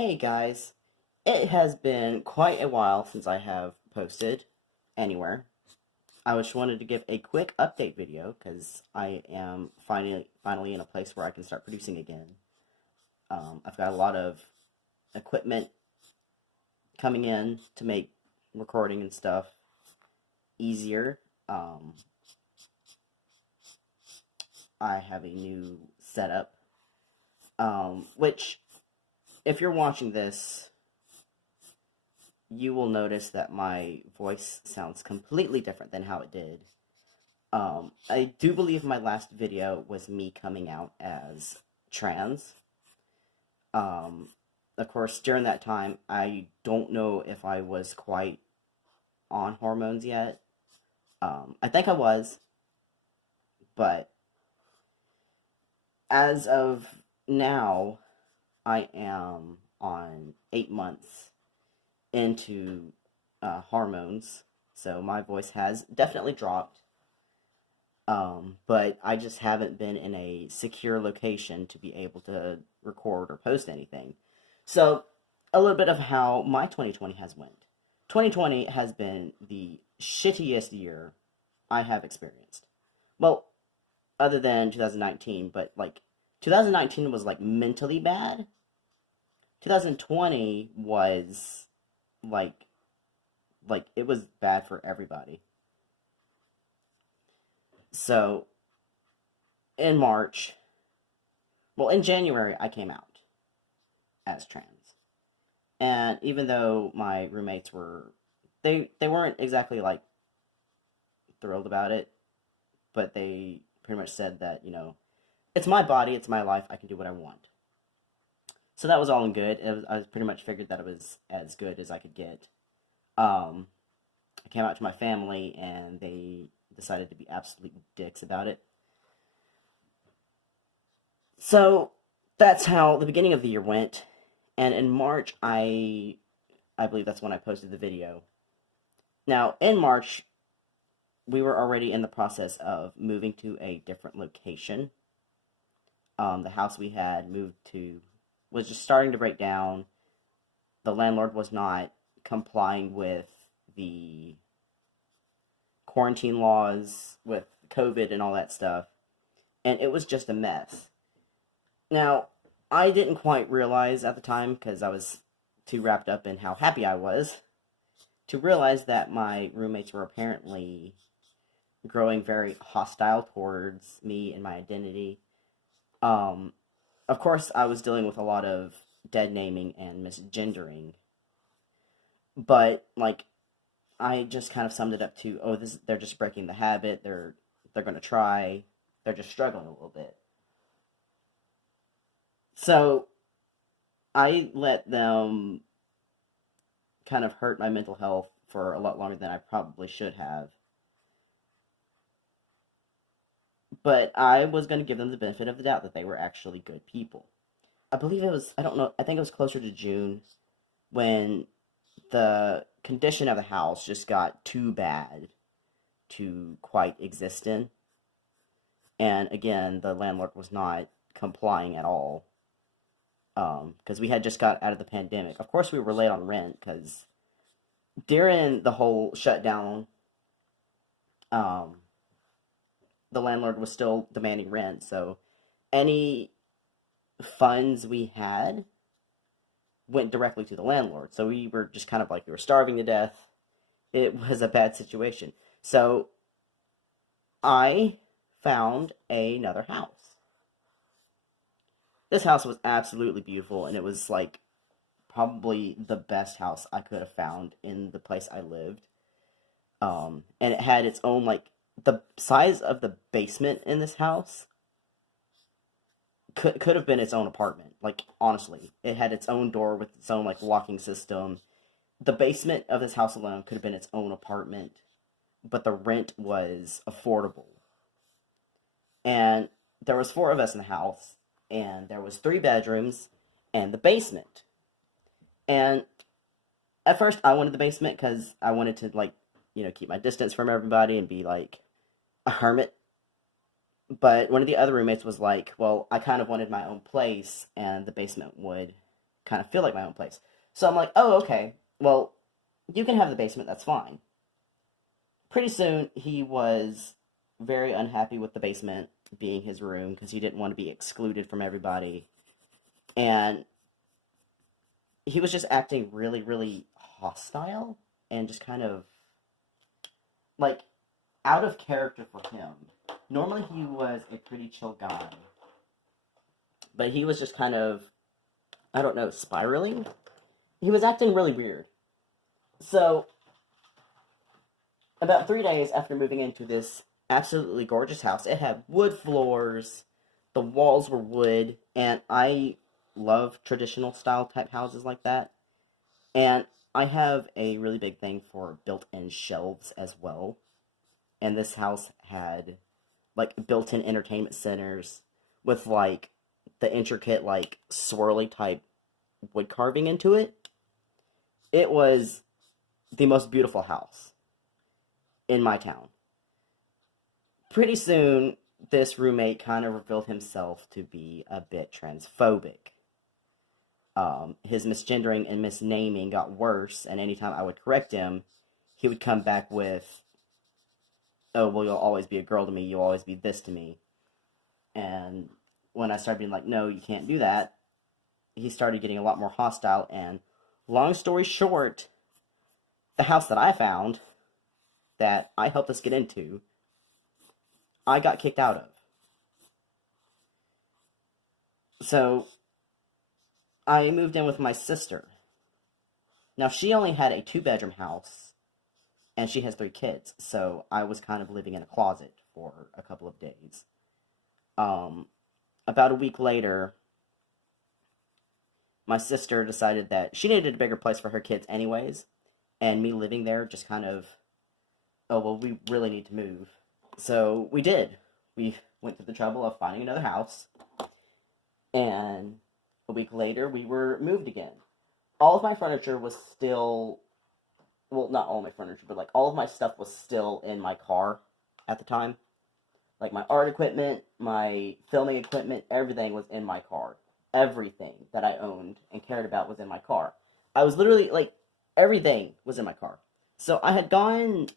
Hey guys, it has been quite a while since I have posted anywhere. I just wanted to give a quick update video because I am finally in a place where I can start producing again. I've got a lot of equipment coming in to make recording and stuff easier. I have a new setup, which if you're watching this, you will notice that my voice sounds completely different than how it did. I do believe my last video was me coming out as trans. Um, of course, during that time, I don't know if I was quite on hormones yet. I think I was, but as of now, I am on 8 months into hormones, so my voice has definitely dropped. But I just haven't been in a secure location to be able to record or post anything. So, a little bit of how my 2020 has went. 2020 has been the shittiest year I have experienced. Well, other than 2019, but like 2019 was like mentally bad. 2020 was like it was bad for everybody. So in March, well, in January, I came out as trans, and even though my roommates were, they weren't exactly like thrilled about it, but they pretty much said that it's my body, it's my life, I can do what I want. So that was all in good. I pretty much figured that it was as good as I could get. Um, I came out to my family, and they decided to be absolute dicks about it. So that's how the beginning of the year went. And in March, I believe that's when I posted the video. Now, in March, we were already in the process of moving to a different location. The house we had moved to was just starting to break down. The landlord was not complying with the quarantine laws, with COVID and all that stuff, and it was just a mess. Now, I didn't quite realize at the time, because I was too wrapped up in how happy I was, to realize that my roommates were apparently growing very hostile towards me and my identity. Um, of course, I was dealing with a lot of dead naming and misgendering, but like I just kind of summed it up to, oh, this they're just breaking the habit. They're going to try. They're just struggling a little bit. So I let them kind of hurt my mental health for a lot longer than I probably should have. But I was going to give them the benefit of the doubt that they were actually good people. I believe it was, I don't know, I think it was closer to June when the condition of the house just got too bad to quite exist in. And again, the landlord was not complying at all. Because we had just got out of the pandemic. Of course, we were late on rent because during the whole shutdown, um, the landlord was still demanding rent. So any funds we had went directly to the landlord. So we were just kind of like we were starving to death. It was a bad situation. So I found another house. This house was absolutely beautiful, and it was like probably the best house I could have found in the place I lived. And it had its own like the size of the basement in this house could have been its own apartment. Like honestly, it had its own door with its own like locking system. The basement of this house alone could have been its own apartment, but the rent was affordable. And there was four of us in the house, and there was three bedrooms and the basement. And at first, I wanted the basement because I wanted to like keep my distance from everybody and be like a hermit. But one of the other roommates was like, well, I kind of wanted my own place, and the basement would kind of feel like my own place. So I'm like, oh, okay, well, you can have the basement, that's fine. Pretty soon, he was very unhappy with the basement being his room because he didn't want to be excluded from everybody. And he was just acting really, really hostile and just kind of like out of character for him. Normally, he was a pretty chill guy, but he was just kind of, I don't know, spiraling. He was acting really weird. So, about 3 days after moving into this absolutely gorgeous house, it had wood floors, the walls were wood, and I love traditional style type houses like that. And I have a really big thing for built-in shelves as well. And this house had like built-in entertainment centers with like the intricate like swirly type wood carving into it. It was the most beautiful house in my town. Pretty soon, this roommate kind of revealed himself to be a bit transphobic. His misgendering and misnaming got worse, and anytime I would correct him, he would come back with, oh, well, you'll always be a girl to me, you'll always be this to me. And when I started being like, no, you can't do that, he started getting a lot more hostile, and long story short, the house that I found, that I helped us get into, I got kicked out of. So, I moved in with my sister. Now, she only had a 2-bedroom house, and she has 3 kids, so I was kind of living in a closet for a couple of days. About a week later, my sister decided that she needed a bigger place for her kids anyways, and me living there just kind of, oh, well, we really need to move. So we did. We went through the trouble of finding another house, and a week later, we were moved again. All of my furniture was still, well, not all my furniture, but like all of my stuff was still in my car at the time. Like my art equipment, my filming equipment, everything was in my car. Everything that I owned and cared about was in my car. I was literally, like, everything was in my car. So I had gone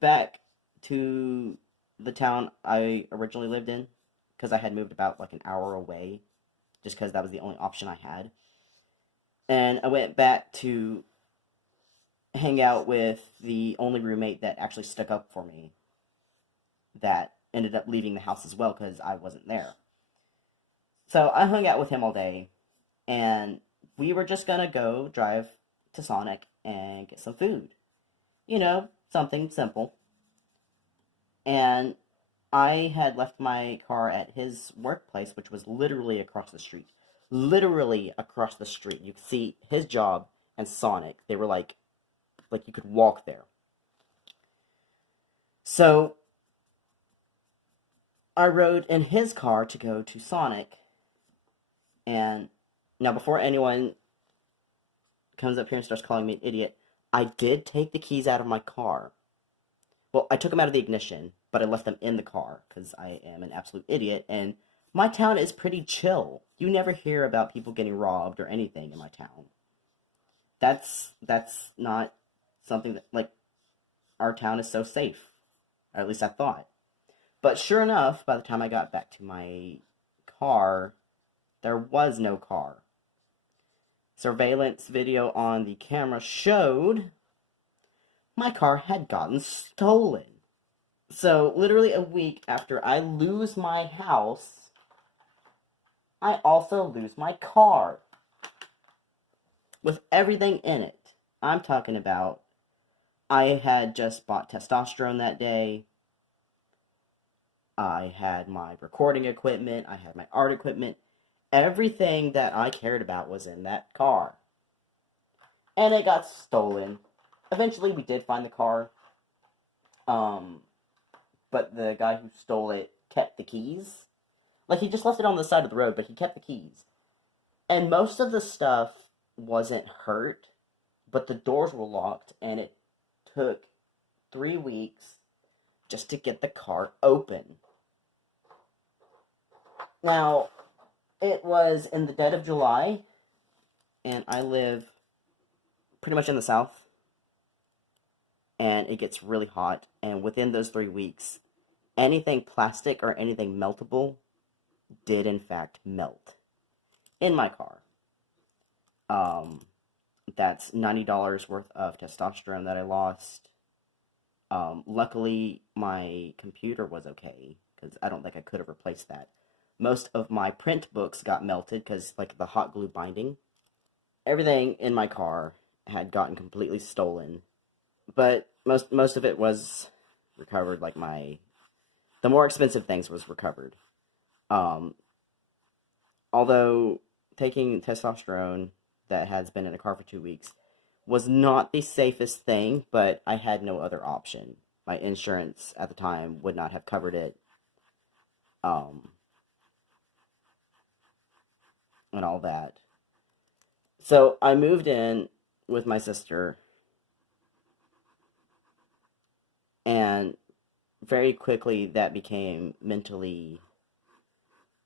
back to the town I originally lived in, because I had moved about like an hour away, just because that was the only option I had. And I went back to hang out with the only roommate that actually stuck up for me, that ended up leaving the house as well because I wasn't there. So I hung out with him all day, and we were just gonna go drive to Sonic and get some food. You know, something simple. And I had left my car at his workplace, which was literally across the street. Literally across the street. You could see his job and Sonic. They were like you could walk there. So I rode in his car to go to Sonic. And now, before anyone comes up here and starts calling me an idiot, I did take the keys out of my car. Well, I took them out of the ignition, but I left them in the car because I am an absolute idiot, and my town is pretty chill. You never hear about people getting robbed or anything in my town. That's not something that, like, our town is so safe. Or at least I thought. But sure enough, by the time I got back to my car, there was no car. Surveillance video on the camera showed my car had gotten stolen. So, literally a week after I lose my house, I also lose my car. With everything in it. I'm talking about, I had just bought testosterone that day. I had my recording equipment. I had my art equipment. Everything that I cared about was in that car. And it got stolen. Eventually, we did find the car. But the guy who stole it kept the keys. Like, he just left it on the side of the road, but he kept the keys. And most of the stuff wasn't hurt, but the doors were locked, and it took 3 weeks just to get the car open. Now, it was in the dead of July, and I live pretty much in the south, and it gets really hot, and within those 3 weeks, anything plastic or anything meltable did in fact melt in my car. Um, that's $90 worth of testosterone that I lost. Luckily, my computer was okay, because I don't think I could have replaced that. Most of my print books got melted, because, like, the hot glue binding. Everything in my car had gotten completely stolen, but most of it was recovered, like the more expensive things was recovered. Um, Although taking testosterone that has been in a car for 2 weeks was not the safest thing, but I had no other option. My insurance at the time would not have covered it, um, and all that. So I moved in with my sister, and very quickly that became mentally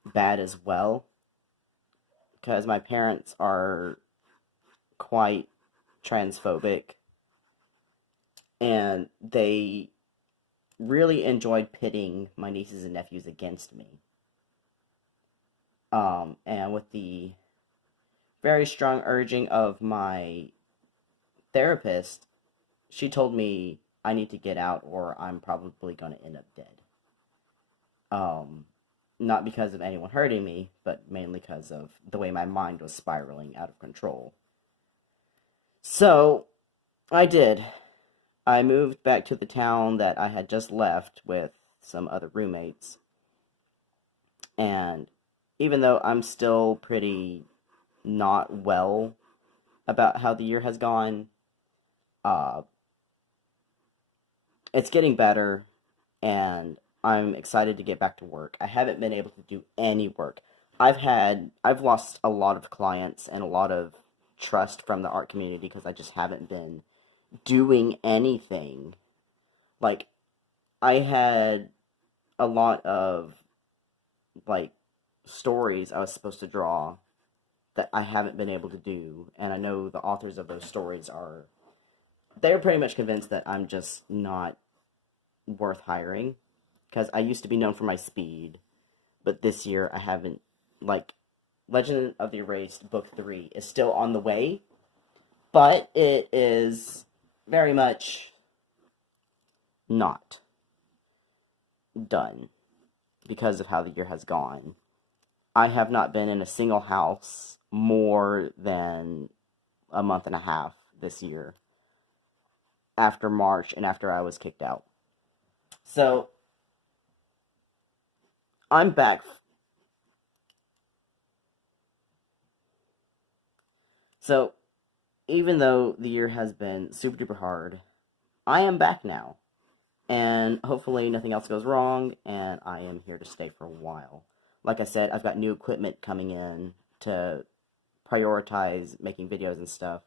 bad as well, because my parents are quite transphobic, and they really enjoyed pitting my nieces and nephews against me. And with the very strong urging of my therapist, she told me I need to get out or I'm probably going to end up dead. Um, Not because of anyone hurting me, but mainly because of the way my mind was spiraling out of control. So, I did. I moved back to the town that I had just left with some other roommates. And even though I'm still pretty not well about how the year has gone, uh, it's getting better, and I'm excited to get back to work. I haven't been able to do any work. I've lost a lot of clients and a lot of trust from the art community because I just haven't been doing anything. Like, I had a lot of, like, stories I was supposed to draw that I haven't been able to do, and I know the authors of those stories they're pretty much convinced that I'm just not worth hiring, because I used to be known for my speed, but this year I haven't, like, Legend of the Erased Book 3 is still on the way, but it is very much not done because of how the year has gone. I have not been in a single house more than a month and a half this year after March and after I was kicked out. So, I'm back. So, even though the year has been super duper hard, I am back now. And hopefully nothing else goes wrong, and I am here to stay for a while. Like I said, I've got new equipment coming in to prioritize making videos and stuff.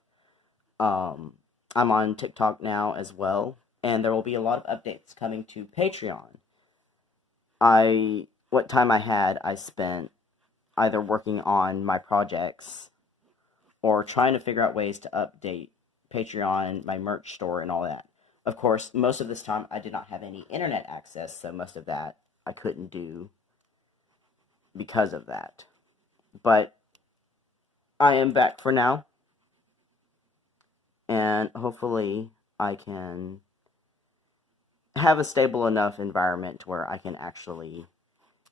Um, I'm on TikTok now as well, and there will be a lot of updates coming to Patreon. What time I had, I spent either working on my projects or trying to figure out ways to update Patreon, my merch store, and all that. Of course, most of this time I did not have any internet access, so most of that I couldn't do because of that. But I am back for now, and hopefully I can have a stable enough environment to where I can actually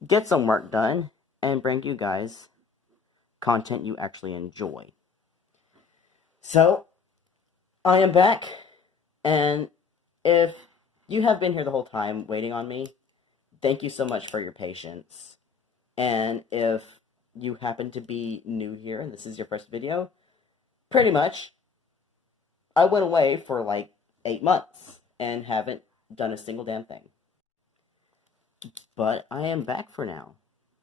get some work done and bring you guys content you actually enjoy. So, I am back, and if you have been here the whole time waiting on me, thank you so much for your patience. And if you happen to be new here and this is your first video, pretty much, I went away for like 8 months and haven't done a single damn thing. But I am back for now.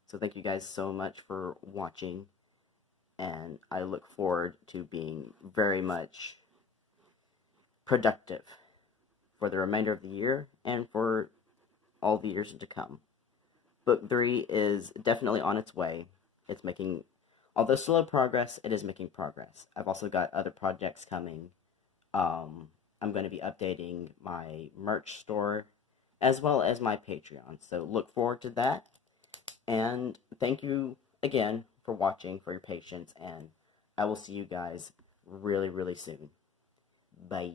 So thank you guys so much for watching, and I look forward to being very much productive for the remainder of the year and for all the years to come. Book 3 is definitely on its way. It's making Although slow progress, it is making progress. I've also got other projects coming. I'm going to be updating my merch store as well as my Patreon. So look forward to that. And thank you again for watching, for your patience, and I will see you guys really, really soon. Bye.